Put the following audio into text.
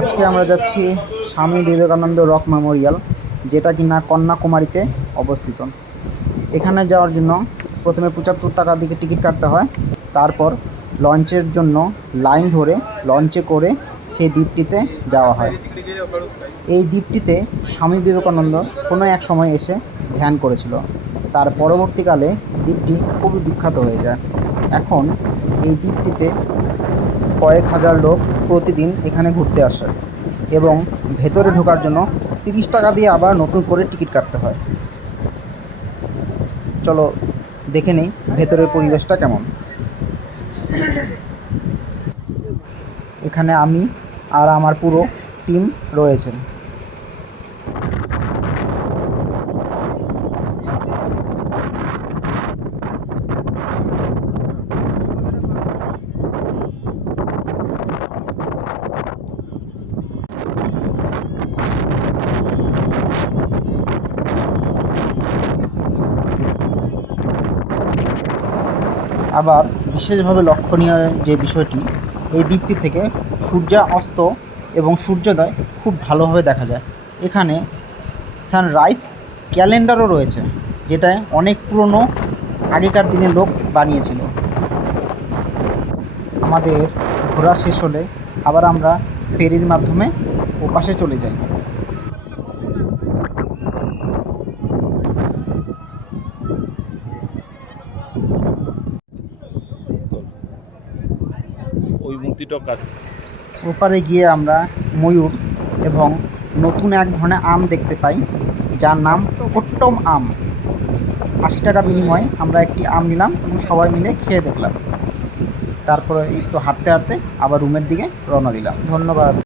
আজকে আমরা যাচ্ছি স্বামী বিবেকানন্দ রক মেমোরিয়াল, যেটা কিনা কন্যাকুমারীতে অবস্থিত। এখানে যাওয়ার জন্য প্রথমে ৭৫ টাকা দিয়ে টিকিট কাটতে হয়। তারপর লঞ্চের জন্য লাইন ধরে লঞ্চে করে সেই দ্বীপটিতে যাওয়া হয়। এই দ্বীপটিতে স্বামী বিবেকানন্দ কোনো এক সময় এসে ধ্যান করেছিল। তার পরবর্তীকালে দ্বীপটি খুবই বিখ্যাত হয়ে যায়। এখন এই দ্বীপটিতে কয়েক হাজার লোক প্রতিদিন এখানে ঘুরতে আসে এবং ভেতরে ঢোকার জন্য ৩০ টাকা দিয়ে আবার নতুন করে টিকিট কাটতে হয়। চলো দেখে নিই ভেতরের পরিবেশটা কেমন। এখানে আমি আর আমার পুরো টিম রয়েছে। আবার বিশেষভাবে লক্ষণীয় যে বিষয়টি, এই দ্বীপটি থেকে সূর্যাস্ত এবং সূর্যোদয় খুব ভালোভাবে দেখা যায়। এখানে সানরাইজ ক্যালেন্ডারও রয়েছে, যেটা অনেক পুরনো আগেকার দিনের লোক বানিয়েছিল। আমাদের ঘোরা শেষ হলে আবার আমরা ফেরির মাধ্যমে ওপাশে চলে যাই। ওই মূর্তিটাও কাজ। ওপারে গিয়ে আমরা ময়ূর এবং নতুন এক ধরনের আম দেখতে পাই, যার নাম কোট্টম আম। ৮০ টাকা বিনিময়ে আমরা একটি আম নিলাম এবং সবাই মিলে খেয়ে দেখলাম। তারপরে একটু হাঁটতে হাঁটতে আবার রুমের দিকে রওনা দিলাম। ধন্যবাদ।